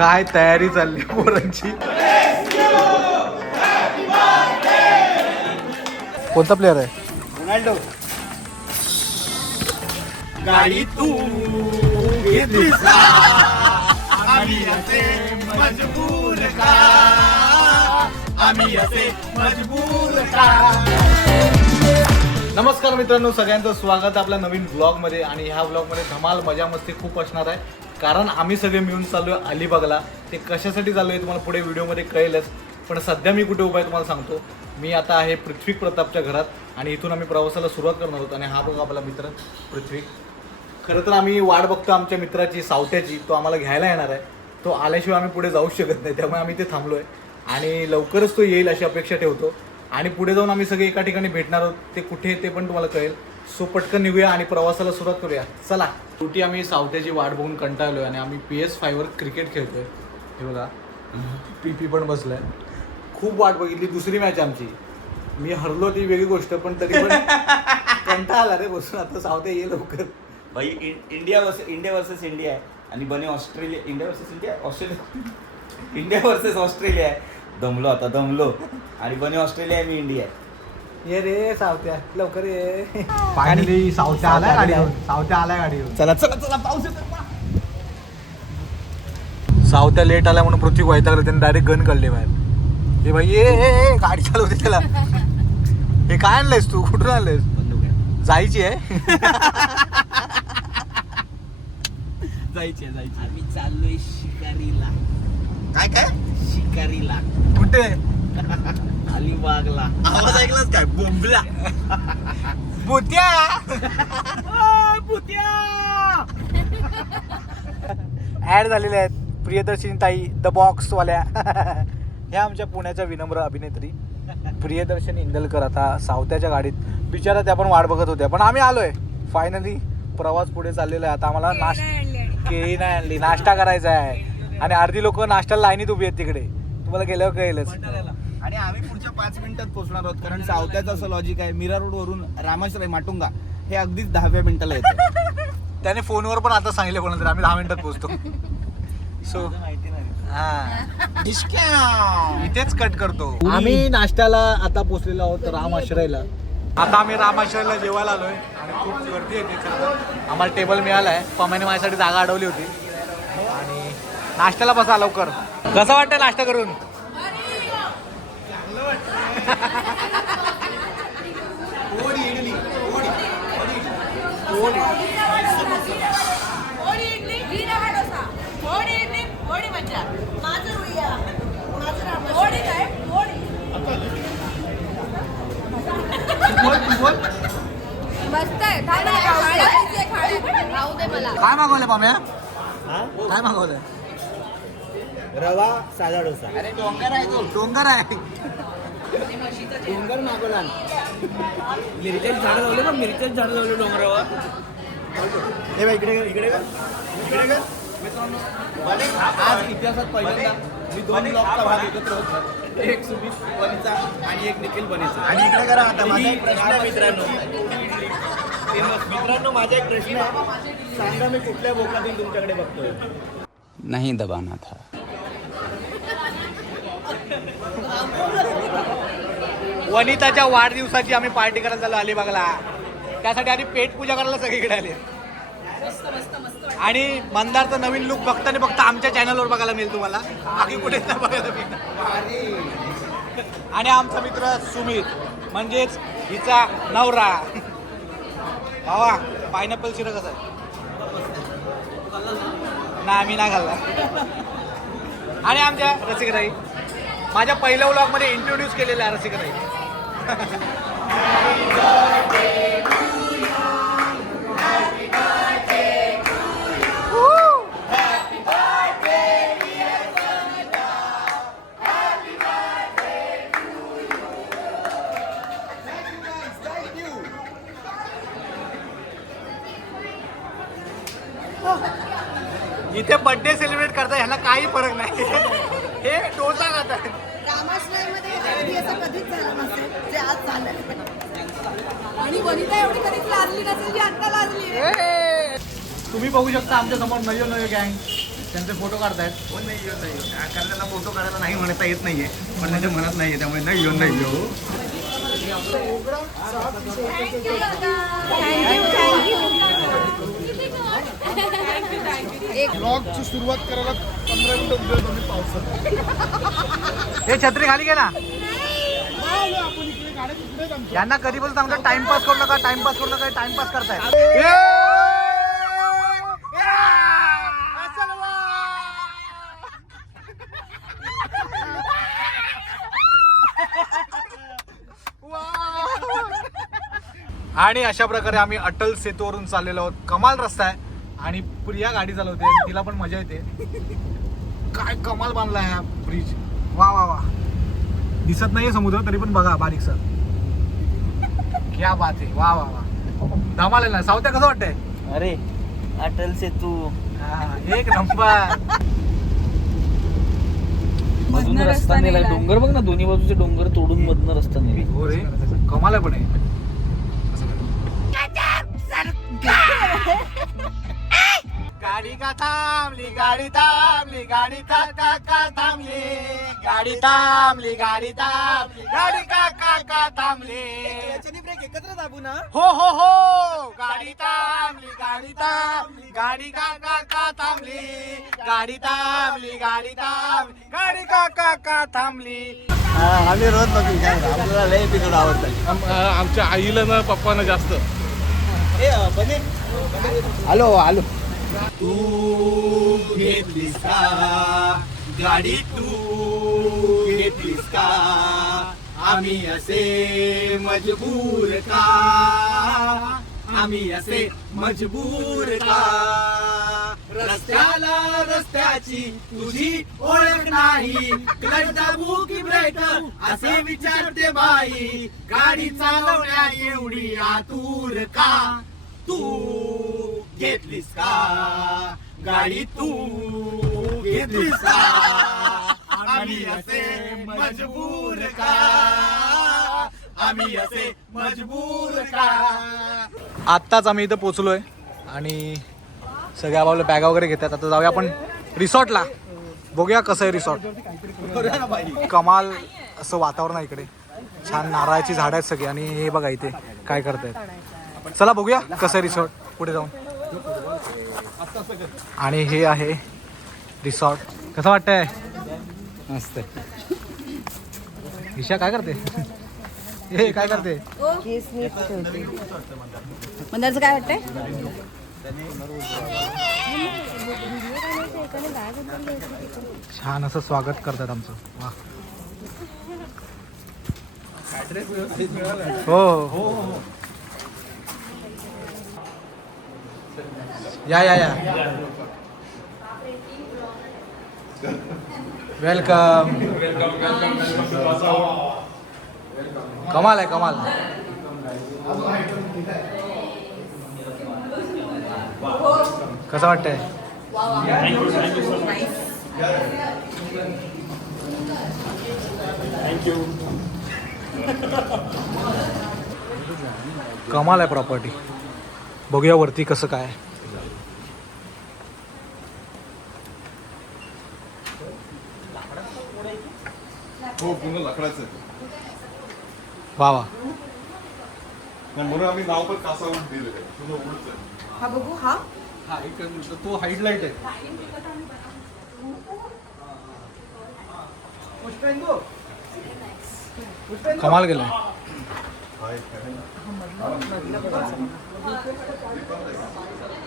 काय तयारी चालली पोरांची? कोणता प्लेअर आहे? रोनाल्डो. गाडी तू घेतलीस का? आम्ही असे मजबूर का? आम्ही असे मजबूर का? नमस्कार मित्रांनो सगळ्यांचं स्वागत आपल्या नवीन ब्लॉगमध्ये आणि ह्या ब्लॉगमध्ये धमाल मजा मस्ती खूप असणार आहे. कारण आम्ही सगळे मिळून चालू आहे अलिबागला. ते कशासाठी चालू आहे तुम्हाला पुढे व्हिडिओमध्ये कळेलच. पण सध्या मी कुठे उभा आहे तुम्हाला सांगतो. मी आता आहे पृथ्वी प्रतापच्या घरात आणि इथून आम्ही प्रवासाला सुरुवात करणार आहोत. आणि हा बघा आपला मित्र पृथ्वी. खरं तर आम्ही वाट बघतो आमच्या मित्राची सावत्याची. तो आम्हाला घ्यायला येणार आहे. तो आल्याशिवाय आम्ही पुढे जाऊ शकत नाही. त्यामुळे आम्ही ते थांबलो आहे आणि लवकरच तो येईल अशी अपेक्षा ठेवतो. आणि पुढे जाऊन आम्ही सगळे एका ठिकाणी भेटणार आहोत. ते कुठे ते पण तुम्हाला कळेल. सो पटकन निघूया आणि प्रवासाला सुरुवात करूया. चला. शेवटी आम्ही सावट्याची वाट बघून कंटाळलोय आणि आम्ही पी एस फायवर क्रिकेट खेळतोय. हे बघा. पी पी पण बसलाय. खूप वाट बघितली. दुसरी मॅच आमची. मी हरलो ती वेगळी गोष्ट पण तरी पण कंटाळा आला रे बसून. आता सावत्या ये लवकर. भाई India versus India versus India आहे. आणि बने Australia India versus India Australia. India versus Australia आहे. दमलो आता दमलो. आणि बने ऑस्ट्रेलिया आहे मी इंडिया आहे. ये रे सावत्या लवकर ये. फायनली सावत्या आलाय गाडीवर सावत्या आलाय गाडीवर चला चला चला पाऊस येतो सावत्या लेट आला म्हणून पृथ्वी वैतागला त्याने डायरेक्ट गन काढले बाहेर. हे भाई ये गाडी चालवते त्याला. हे काय आणलंयस तू? कुठून आणलंयस? जायची आहे. जायची आहे जायची आम्ही चाललोय शिकारीला. काय काय? शिकारीला. कुठे? अलिबागला आवाज ऐकलाच काय? बोंबला. भूत्या ऍड झालेल्या आहेत प्रियदर्शनी ताई द बॉक्स वाल्या ह्या आमच्या पुण्याच्या विनम्र अभिनेत्री. प्रियदर्शनी इंदलकर आता सावत्याच्या गाडीत. बिचारा त्या पण वाट बघत होत्या. पण आम्ही आलोय. फायनली प्रवास पुढे चाललेला आहे. आता आम्हाला नाश केळी नाही आणली. नाश्ता करायचा आहे. आणि अर्धी लोक नाश्त्याला लाईनीत उभी आहेत तिकडे. तुम्हाला गेल्यावर कळेलच. आणि आम्ही पुढच्या पाच मिनिटात पोहोचणार आहोत कारण सावत्याचं असं लॉजिक आहे. मीरा रोड वरून रामाश्रय माटुंगा हे अगदीच दहाव्या मिनिटाला येतं त्याने फोनवर पण आता सांगितलं कोणाला तरी आम्ही दहा मिनिटात पोहोचतो. सो हा. इथेच कट करतो. आम्ही नाश्त्याला आता पोचलेलो आहोत रामाश्रयला. आता आम्ही रामाश्रयला जेवायला आलोय आणि खूप गर्दी आहे तिथे. आम्हाला टेबल मिळाला आहे पमाने माझ्यासाठी जागा अडवली होती. आणि नाश्त्याला बसा लवकर. कसं वाटतं नाश्ता करून? माझं रुईया माझं काय मोडी मस्त आहे थांब ना, खाऊ दे मला काय मागवलं पाम्या काय मागवलं रवा साधा डोसा. अरे डोंगर आहे तो डोंगर आहे. डोंगर मागवला मिरच्याची झाडं लावले पण मिरच्याची झाडं लावले डोंगरावर. हे बघ इकडे इकडे इकडे आज इतिहासात पहिल्यांदा मी दोन ब्लॉकचा भाग एकत्र होत. एक सुमित बनीचा आणि एक निखिल बनीचा आणि इकडे करा आता माझा एक प्रश्न आहे. मित्रांनो. मित्रांनो माझा एक प्रश्न आहे. सांगा मी कुठल्या बोकातून तुमच्याकडे बघतोय? नहीं दबाना था. वनिताच्या वाढदिवसाची आम्ही पार्टी करायला चाललो अलिबागला. त्यासाठी आधी पेट पूजा करायला सगळीकडे आले. आणि मंदारचा नवीन लुक बघता बघता आमच्या चॅनलवर बघायला मिळेल तुम्हाला. बाकी कुठेच नाही बघायला मिळणार. आणि आमचा मित्र सुमित म्हणजेच हिचा नवरा. भावा पायनॅपल शिरा कसा आहे? ना आम्ही नाही खाल्ला. आणि आमच्या रसिकराई माझ्या पहिल्या व्लॉगमध्ये इंट्रोड्यूस केलेला आहे रसिकराई इथे बर्थडे सेलिब्रेट करता ह्याला काही फरक नाही. हे डोसा आहे असं कधीच झालं नसेल जे आज झालं आणि वनिता एवढी कधीच लाजली नसेल जी आता लाजली तुम्ही बघू शकता आमच्यासमोर नयो नयो गँग त्यांचे फोटो काढतायत. हो नाही येऊ नाही येऊ कारण त्यांना फोटो काढायला नाही म्हणता येत नाहीये. पण त्यांच्या मनात नाहीये त्यामुळे नाही येऊ नाही येऊ ब्लॉगची सुरुवात करायला हे छत्री खाली घे ना. यांना कधी पण सांगतो टाइमपास करू नका टाइमपास करू नका टाइमपास करताय आणि अशा प्रकारे आम्ही अटल सेतूवरून चाललेलो आहोत. कमाल रस्ता आहे. आणि प्रिया गाडी चालवते तिला पण मजा येते. काय कमाल बांधला हा ब्रिज वा वा वा. दिसत नाहीये समुद्र तरी पण बघा बारीक सर. क्या बात आहे. वा वा वा. धमाल आहे ना. सावत्या कसं वाटतंय? अरे अटल सेतू. हा, एक नंबर. मधनं रस्ता रस्ता नेलाय. नेलाय. डोंगर बघ ना दोन्ही बाजूचे डोंगर तोडून मधनं रस्ता नेलाय हो रे. कमाल आहे पण हे. गाडी का थांबली गाडी थांबली गाडी का का का थांबली. गाडी थांबली गाडी थांबली गाडी का का का थांबली. ब्रेक एकत्र दाबू ना? हो हो हो. गाडी थांबली गाडी थांबली गाडी का का का थांबली. गाडी थांबली गाडी थांबली गाडी का का का थांबली. आम्ही रोज बघू काय आपल्याला लय एपिसोड आवडतात. आमच्या आईला ना पप्पाना जास्त. हॅलो हॅलो तू घेतलीस का गाडी तू घेतलीस का आम्ही असे मजबूर का? आम्ही असे मजबूर का? रस्त्याला रस्त्याची तुझी ओळख नाही. दाबू की ब्रेक. असे विचारते बाई गाडी चालवण्या एवढी आतुर का? तू घेतलीस का? गाडी तू घेतलीस का? आम्ही असे मजबूर का? आम्ही असे मजबूर का? आत्ताच आम्ही इथं पोचलोय आणि सगळे बाबा बॅगा वगैरे घेतात. आता जाऊया आपण रिसॉर्टला. बघूया कसं आहे रिसॉर्ट. कमाल असं वातावरण आहे इकडे. छान नारळाची झाडं आहेत सगळी आणि हे बघा इथे काय करतायत. चला बघूया कसं आहे रिसॉर्ट पुढे जाऊन. आणि हे आहे रिसॉर्ट कसं वाटतंय? मस्त ईशा काय करते? हे काय करते? मंदारचं काय वाटतंय? छान असं स्वागत करतात आमचं. वा. हो हो. या या या. वेलकम कमाल आहे कमाल. कसं वाटतंय? कमाल आहे प्रॉपर्टी बघूया वरती कसं काय हो पूर्ण लाकडाचं. वा वा. म्हणून आम्ही नाव पण कासा उठ दिलेलं आहे. पूर्ण उडच आहे. हा बघू हा. हा एक तो हाईट लाइट आहे कमाल गेलाय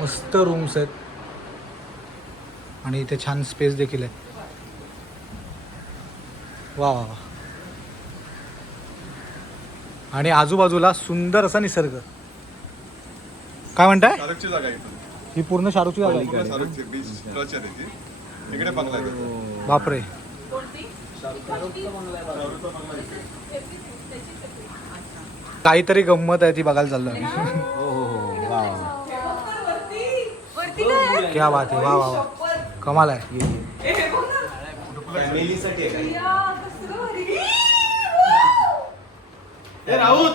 मस्त रूम्स आहेत. आणि इथे छान स्पेस देखील आहे. वा वा वा. आणि आजूबाजूला सुंदर असा निसर्ग. काय म्हणताय? शाहरुखची जागा आहे इथं. ही पूर्ण शाहरुखची जागा आहे. पूर्ण शाहरुखची बीच कल्चर आहे ती. इकडे बंगला आहे त्याचा. बापरे. काहीतरी गंमत आहे ती बघायला चाललो आम्ही. हो हो हो वा वरती काय क्या बात आहे. वा वा वा. कमाल आहे. फॅमिलीसाठी आहे का? हे राहुल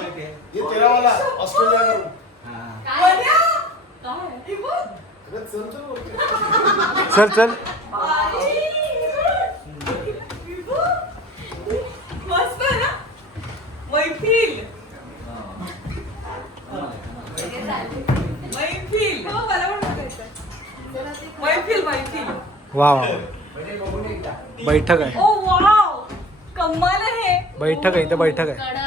ये तेरा वाला ऑस्ट्रेलिया चल चल वा बैठक आहे. बैठक आहे इथं बैठक आहे.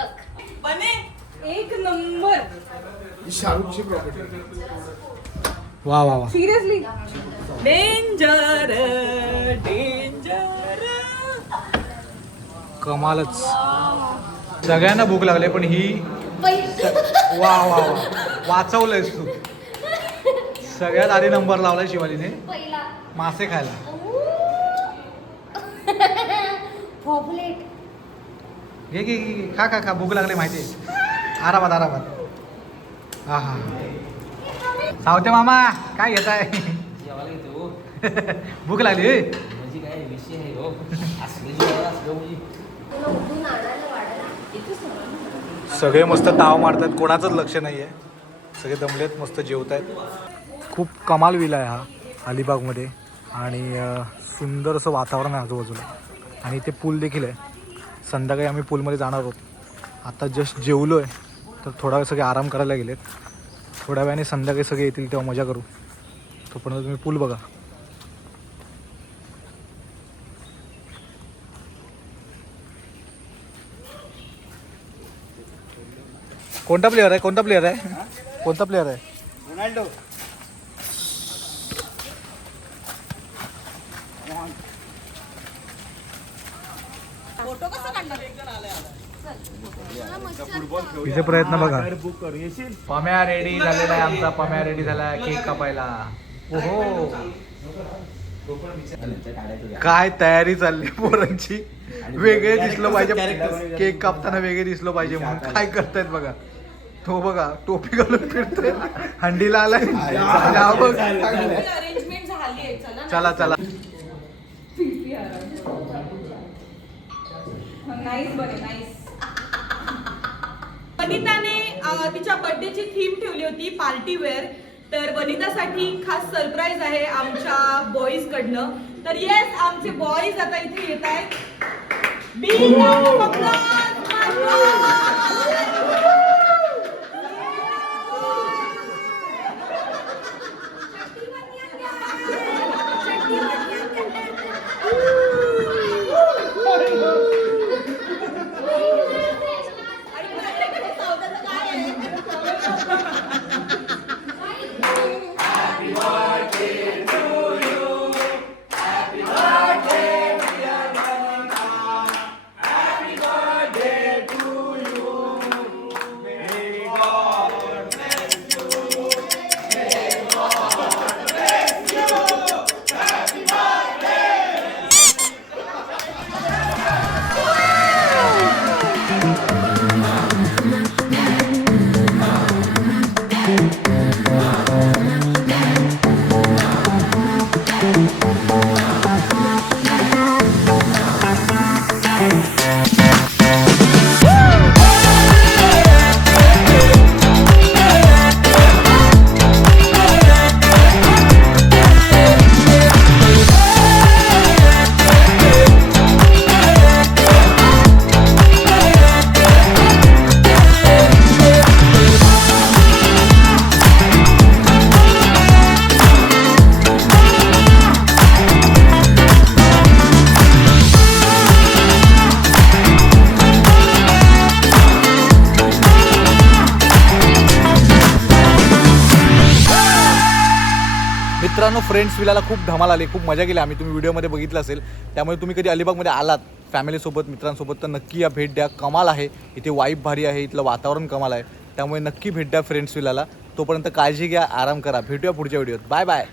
शाहरुखची प्रॉपर्टी वा वा वा. सिरियसली डेंजर डेंजर कमालच. सगळ्यांना भूक लागली पण ही वा वा वा. वाचवलंयस तू. सगळ्यात आधी नंबर लावलाय शिवाजीने. पहिला. मासे खायला. पॉपुलेट घे घे घे घे. खा खा खा. भूक लागली माहिती आहे. आरामात आरामात. हा हा. सावते मामा काय घेत आहे हो. भूक लागली? म्हणजे काय विषय आहे हो. म्हणजे. सगळे मस्त ताव मारतात कोणाचंच लक्ष नाही आहे सगळे दमलेत मस्त जेवत आहेत खूप कमाल विला आहे हा अलिबागमध्ये. आणि सुंदर असं वातावरण आहे आजूबाजूला. आणि इथे पूल देखील आहे. संध्याकाळी आम्ही पूलमध्ये जाणार आहोत. आता जस्ट जेवलो आहे तर थोडा वेळ सगळे आराम करायला गेलेत. थोड्या वेळाने संध्याकाळी सगळे येतील तेव्हा मजा करू. तोपर्यंत तुम्ही पूल बघा. कोणता प्लेअर आहे? कोणता प्लेअर आहे? कोणता प्लेअर आहे? रोनाल्डो. फोटो कसा काढणार तिचे प्रयत्न बघा. बुक करू येशील पम्या रेडी झालेला आहे आमचा पम्या रेडी झाला केक कापायला. ओहो. काय तयारी चालली पोरांची? वेगळे दिसलं पाहिजे. केक कापताना वेगळे दिसलं पाहिजे म्हणून. काय करतायत बघा. तो बघा टोपी घालून फिरतोय. हंडीला आलाय. चला चला. नाईस वनिताने तिच्या बर्थडेची थीम ठेवली होती पार्टी वेअर तर वनितासाठी खास सरप्राईज आहे आमच्या बॉईज कडनं. तर येस आमचे बॉईज आता इथे येत आहेत. मित्रांनो फ्रेंड्स विलाला खूप धमाल आली खूप मजा केली. आम्ही तुम्ही व्हिडिओमध्ये बघितलं असेल. त्यामुळे तुम्ही कधी अलिबागमध्ये आलात फॅमिलीसोबत मित्रांसोबत तर नक्की या भेट द्या. कमाल आहे. इथे वाईब भारी आहे इथलं वातावरण कमाल आहे. त्यामुळे नक्की भेट द्या फ्रेंड्स विलाला. तोपर्यंत काळजी घ्या आराम करा. भेटूया पुढच्या व्हिडिओत. Bye bye